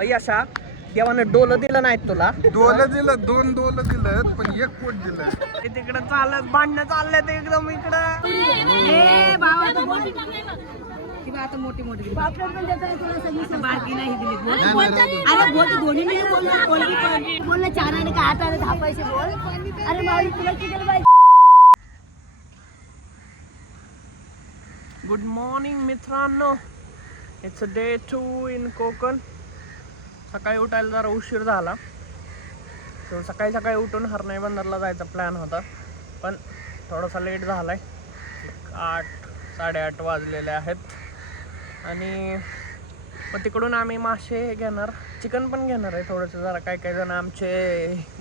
अशा देवानं डोलं दिलं नाहीत तुला. डोलं दिलं, 2 डोलं दिलं, पण 1 पोट दिलं. तिकडं चालत भांडणं चाललं एकदम इकडं. आता मोठी मोठी बारकी नाही दिली. अरे बोल दोन्ही नाही बोलला 4 आणि का 8 आणि 10 पैसे बोल. अरे माऊली तुला किती पाहिजे. गुड मॉर्निंग मित्रांनो, it's a day 2 in Konkan. सकाळी उठायला जरा उशीर झाला, तर सकाळी उठून हरणाई बंदरला जायचा प्लॅन होता, पण थोडासा लेट झाला आहे. 8-8:30 वाजलेले आहेत. आणि मग तिकडून आम्ही मासे घेणार, चिकन पण घेणार आहे थोडंसं. जरा काही जण आमचे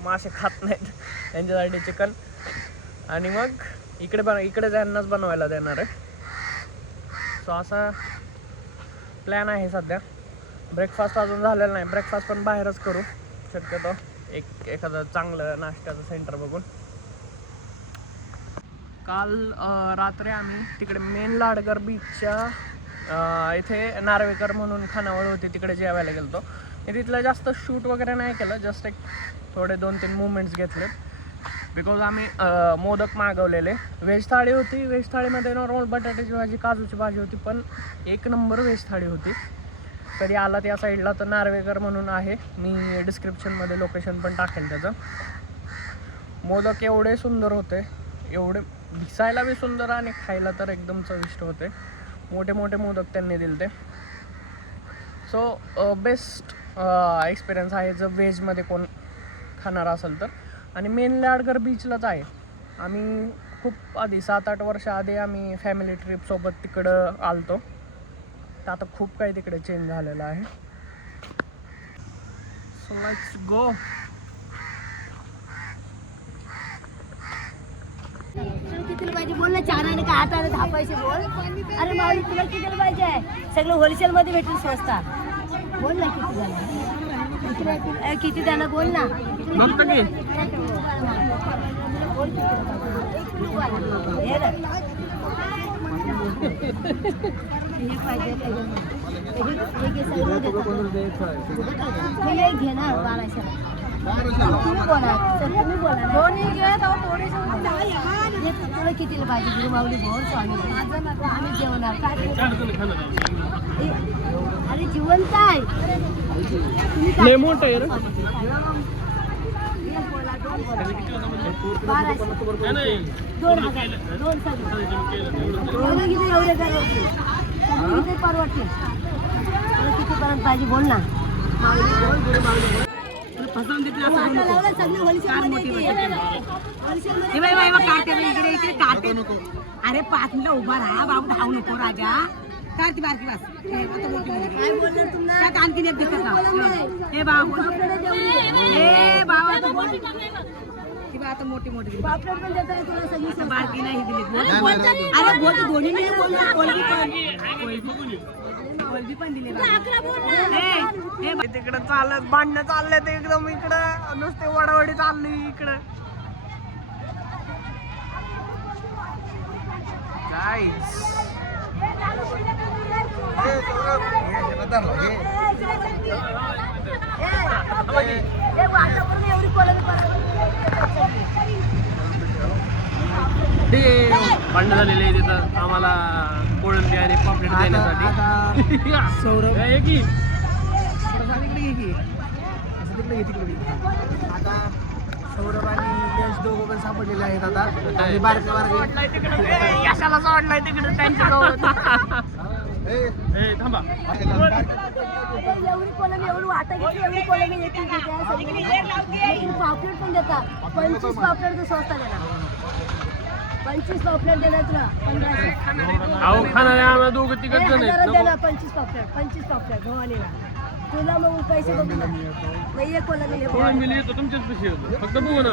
मासे खात नाहीत, त्यांच्यासाठी चिकन. आणि मग इकडे त्यांनाच बनवायला देणार आहे. सो असा प्लॅन आहे सध्या. ब्रेकफास्ट अजून झालेला नाही, ब्रेकफास्ट पण बाहेरच करू शक्यतो, एखादं चांगलं नाश्त्याचं सेंटर बघून. काल रात्री आम्ही तिकडे मेन लाडगर बीचच्या इथे नार्वेकर म्हणून खानावळ होती, तिकडे जेवायला गेलो. मी तिथलं जास्त शूट वगैरे नाही केलं, जस्ट एक थोडे 2-3 मुवमेंट्स घेतले. बिकॉज आम्ही मोदक मागवलेले. व्हेज थाळी होती, व्हेज थाळीमध्ये नॉर्मल बटाट्याची भाजी, काजूची भाजी होती, पण 1 नंबर व्हेज थाळी होती. कधी आलात या साईडला तर नार्वेकर म्हणून आहे, मी डिस्क्रिप्शनमध्ये लोकेशन पण टाकेल त्याचं. मोदक एवढे सुंदर होते, एवढे दिसायला बी सुंदर आणि खायला तर एकदम चविष्ट होते. मोठे मोठे मोदक त्यांनी दिले ते. सो बेस्ट एक्सपिरियन्स आहे जर व्हेजमध्ये कोण खाणार असेल तर. आणि मेन लाडगर बीचलाच आहे. आम्ही खूप आधी 7-8 वर्ष आधी आम्ही फॅमिली ट्रिपसोबत तिकडं आलतो, तर आता खूप काही तिकडे चेंज झालेलं आहे. So let's go. किती पाहिजे बोल ना. 4 आणि का 8 आणि 10 पैसे बोल. अरे माऊली तुला किती पाहिजे. सगळं होलसेल मध्ये भेटून स्वस्तात. बोल ना किती झालं, किती द्याला बोल ना. बघतो की घे ना 1200. तुम्ही बोला, तुम्ही बोला. तुला कितीला पाहिजे गुरु माऊली बोल. स्वामी आम्ही जेवणार काय. अरे जिवंत आहे लय मोठं आहे रे. 1200 परवडते. तुला किती पर्यंत पाहिजे बोल ना. माऊली बोल, गुरु माऊली बोल. अरे 5 मिनिटं उभा राहा बाबू, धावू नको राजा. कारती बारकी वास आणखी एक दिसत हे बाबू. हे बाबा आता मोठी मोठी बारकी नाही दिली. अरे बोल दोन्ही नाही बोलली पण दिले. तिकडं चालत भांडणं चालले ते एकदम इकडं, नुसते वडावडी चालली इकडं. गाईस भांडणं झालेली आहे तिथं आम्हाला कोळंबी आणि पापलेट देण्यासाठी. सौरभ की आता सौरभ आणि यश दोघं पण सापडलेले आहेत. आता यशाला सोडलाय तिकडे त्यांच्या जवळ. थांबा एवढी कोलंबी एवढी वाटा घेतली, एवढी कोलंबी येतील पापलेट पण देतात. 25 पापलेट तर स्वस्त देणार. 25 पापलेट देणार तुला 1500. अहो खाणारे आम्हाला दोघं तिघं जण आहेत. 25 पापलेट भवानीला. तुला मग पैसे बघू ना. नाही एक कोलंबी येतो तुमच्याच पैसे येतो, फक्त बघू ना.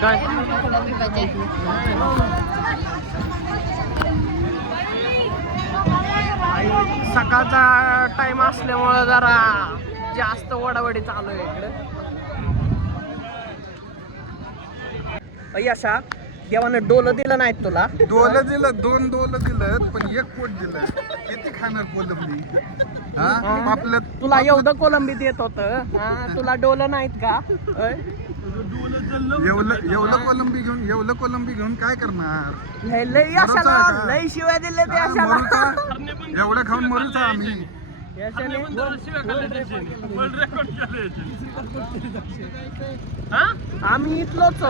काय सकाळचा टाइम असल्यामुळे जरा जास्त वडावडी चालू आहे इकडे. अशा केव्हा डोलं दिलं नाहीत तुला. डोलं दिलं, 2 डोलं दिलं, पण 1 पोट दिलं. किती खाणार कोलंबी? हा आपल्या तुला एवढं कोलंबीत येत होतं, तुला डोलं नाहीत का? होय? एवढं कोलंबी घेऊन काय करणार? लई अशाला लई शिवाय दिले ते अशाला. एवढं खाऊन मरूच आम्ही. याच्याने आम्ही इथलोच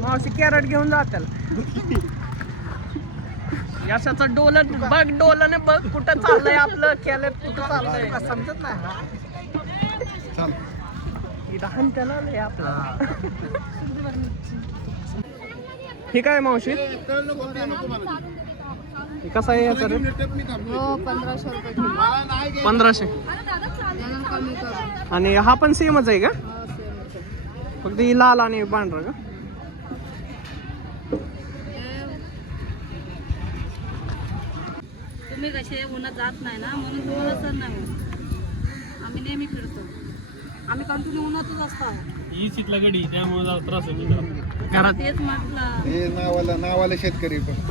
मावशी कॅरेट घेऊन जाताल. यशाचं डोलं बघ, डोलं बघ कुठं चाललंय आपलं, कॅरेट कुठं चाललंय समजत नाही. इथं त्याला लय आपलं. ठीक आहे मावशी, कसा आहे याचा रेट? 1500 रुपये किलो. 1500. त्यानं कमी करू. आणि हा पण सेमच आहे का? हो, सेमच आहे. फक्त ही लाल आणि पांढरा का? तुम्ही कसे उन्हात जात नाही ना, म्हणून तुम्हाला सण नाही होत. आम्ही नेहमी फिरतो, आम्ही कंटिन्यू उन्हातच असतो. ही शीतला गडी त्यामुळे त्रास घरात तेच म्हटलं, हे नावाला शेतकरी फक्त.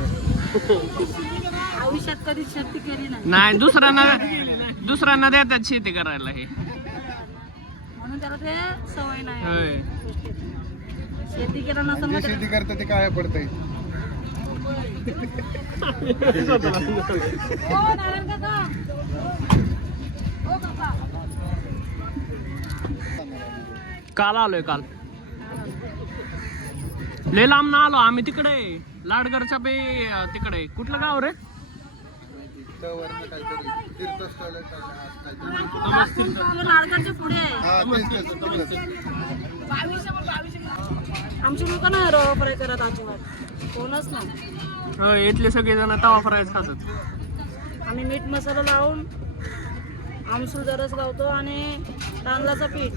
आयुष्यात कधी शेती केली नाही नाही, दुसऱ्यांना देतात शेती करायला हे. म्हणून त्याला ते सवय नाही. होय. शेती केलं नसेल जे मग शेती करतं ते काय पडतंय? हो, नारायण काका. हो काका. काल आलोय काल. लय लांब ना आलो आम्ही, तिकडे लाडगरच्या तिकडे. कुठलं गाव रे? लाडकाच्या पुढे आहे. आमची लोक नाही रवा फ्राय करत अजिबात, कोणच नाही. होय, इथले सगळे जण तवा फ्रायच खातात. आम्ही मीठ मसाला लावून आमसूल जरस लावतो आणि तांदळाचं पीठ,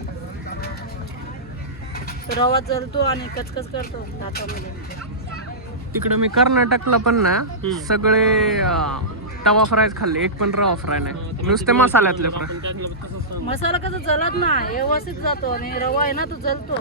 रवा जलतो आणि कचकच करतो ताटामध्ये. तिकडे मी कर्नाटकला पण ना सगळे तवा फ्रायच खाल्ले, एक पण रवा फ्राय नाही, नुसते मसाल्यातले फ्राय. मसाला कसं जलत नाही, व्यवस्थित जातो आणि रवा आहे ना तो जलतो.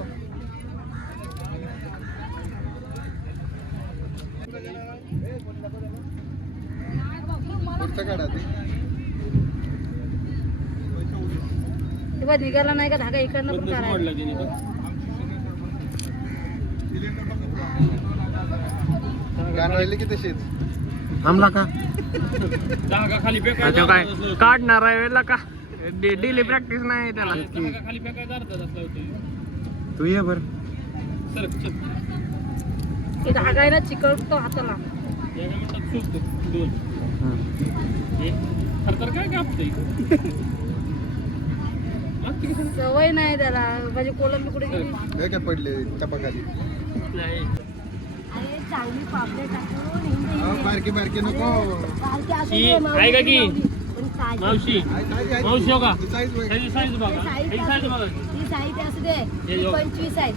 तेव्हा निघाला नाही का धागा इकडनं पण करायला. की तशीच थांबला का? खाली तो काय काढणार आहे वेळेला का? डेली प्रॅक्टिस नाही त्याला. खाली फेकायचा. तू ये बर. ते धागा आहे ना चिकटतो हाताला. काय कापतंय? सवय नाही त्याला. म्हणजे कोलंबी कुठे गेली? काय पडले टपाखाली? अरे चांगली पापलेट टाकून बारकी नको. आहे का की मावशी? मावशी हो का? साईज बघा. ही साईज असू दे, ही 25 आहे.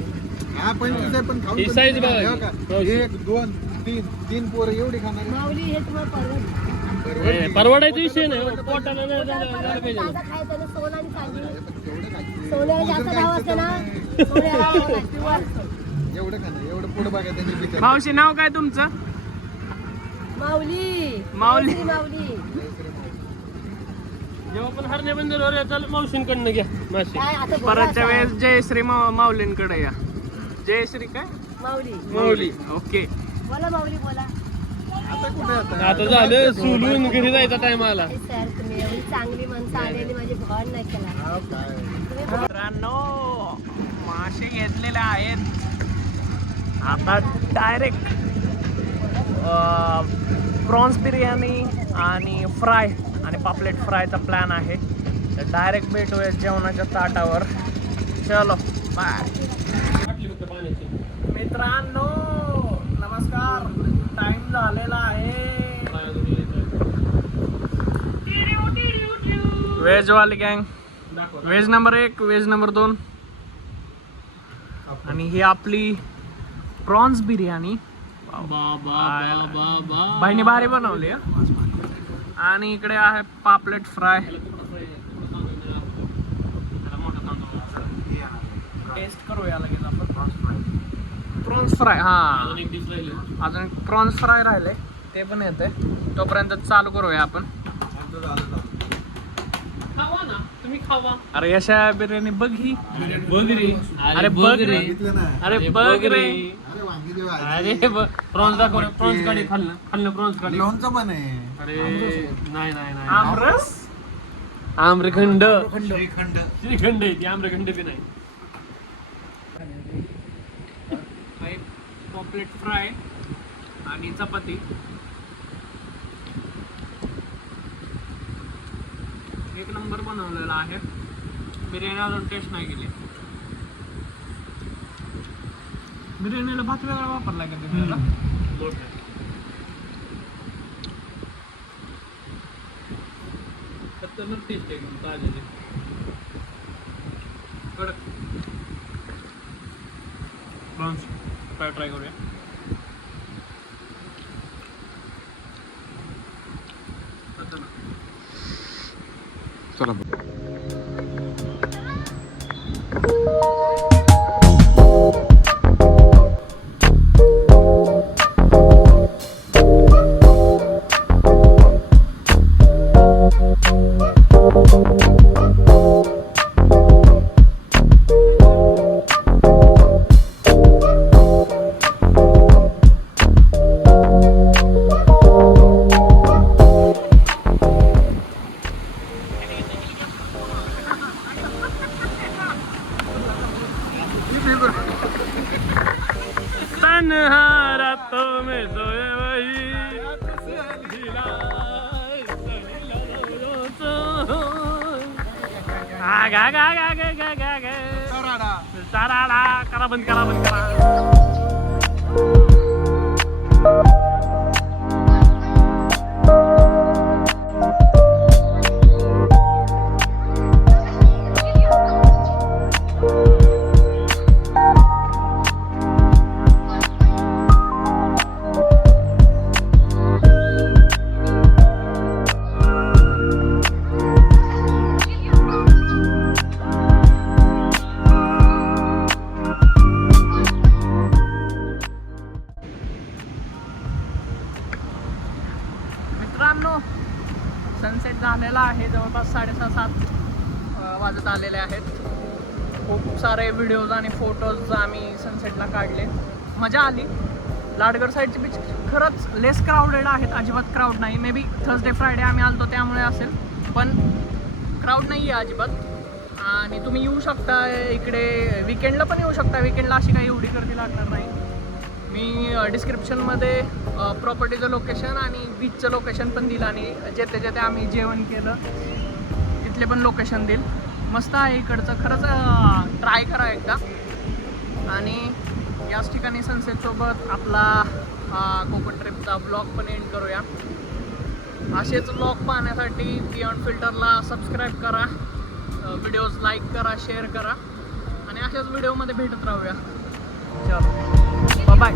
हा 25 आहे, पण खाऊ ही size बघा. 1 2 3 पोरं एवढी खाणार. माऊली हे तुम्हाला परवडतं. परवडायचा विषय नाही, पोटाला नाही झालं पाहिजे. ताजा खायचं ना, सोन आणि चांदी. सोन्याला जास्त नाव असतं ना, सोन्याला pure. एवढं खाणार, एवढं पुढं बघा त्यांनी पिकं. मावशी नाव काय तुमचं? माऊली माऊली. माऊली. जेव्हा पण हरणे बंदर चाल मावशींकडनं घ्या मासे. काय आता बोला परतच्या आता. वेळेस जयश्री माऊलींकडे या. जयश्री काय? माऊली माऊली. ओके. बोला माऊली बोला. आता कुठे आता? आता झालं सोलून घरी जायचा टाइम आला. अरे सर, तुम्ही एवढी चांगली माणसं आलेली माझी भावना नाही केला. हा, काय? तुम्ही मित्रांनो, मासे घेतलेले आहेत. आता डायरेक्ट प्रॉन्स बिर्याणी आणि फ्राय आणि पापलेट फ्रायचा प्लॅन आहे. तर डायरेक्ट भेटूया जेवणाच्या ताटावर. चलो बाय. मित्रांनो नमस्कार, टाइम झालेला आहे. व्हेजवाली गँग, व्हेज नंबर 1, व्हेज नंबर 2 आणि ही आपली प्रॉन्स बिर्याणी. बाईने भारी बनवली आहे. आणि इकडे आहे पापलेट फ्राय. टेस्ट करूया लगेच आपण. प्रॉन्स फ्राय हा अजून एक डिश राहिली. अजून एक प्रॉन्स फ्राय राहिले ते पण येते. तोपर्यंत चालू करूया आपण. खावा ना तुम्ही खावा. अरे यशा बिर्याणी बघ ही. बघ रे. अरे बघ रे. अरे बघ रे. अरे प्रॉन्स दाखव ना. प्रॉन्स काढे खाल्लं प्रॉन्स काढे. लोणचं पण आहे. अरे नाही नाही नाही. आमरस आम्रखंड श्रीखंड. श्रीखंड आहे ती, आम्रखंड बी नाही. पॉपलेट फ्राय आणि चपाती. एक नंबर बनवलेला आहे. बिर्याणी अजून टेस्ट नाही केली. बिर्याणीला भात वेगळा वापरला का तुम्हाला? खतरनाक टेस्ट आहे एकदम ताजे. कडक प्रॉन्स फ्राय ट्राय करूया. चला तन्हा रातों में सोए वही गा गा गा गा गा गा गा साराडा. करा बंद करा बंद करा. मित्रांनो सनसेट झालेला आहे. जवळपास 6:30-7 वाजत आलेले आहेत. खूप सारे व्हिडिओज आणि फोटोज आम्ही सनसेटला काढले. मजा आली. लाडगड साईडचे बीच खरंच लेस क्राऊडेड आहेत. अजिबात क्राऊड नाही. मे बी थर्सडे फ्रायडे आम्ही आलतो त्यामुळे असेल, पण क्राऊड नाही आहे अजिबात. आणि तुम्ही येऊ शकता इकडे. विकेंडला पण येऊ शकता. विकेंडला अशी काही एवढी गर्दी लागणार नाही. मी डिस्क्रिप्शनमध्ये प्रॉपर्टीचं लोकेशन आणि बीचचं लोकेशन पण दिलं आणि जेथे जेथे आम्ही जेवण केलं तिथले पण लोकेशन देईल. मस्त आहे इकडचं. खरंच ट्राय करा एकदा. आणि याच ठिकाणी सनसेटसोबत आपला कोकण ट्रिपचा ब्लॉग पण एंड करूया. असेच ब्लॉग पाहण्यासाठी बियॉन्ड फिल्टरला सबस्क्राईब करा, व्हिडिओज लाईक करा, शेअर करा आणि अशाच व्हिडिओमध्ये भेटत राहूया. चलो बाय.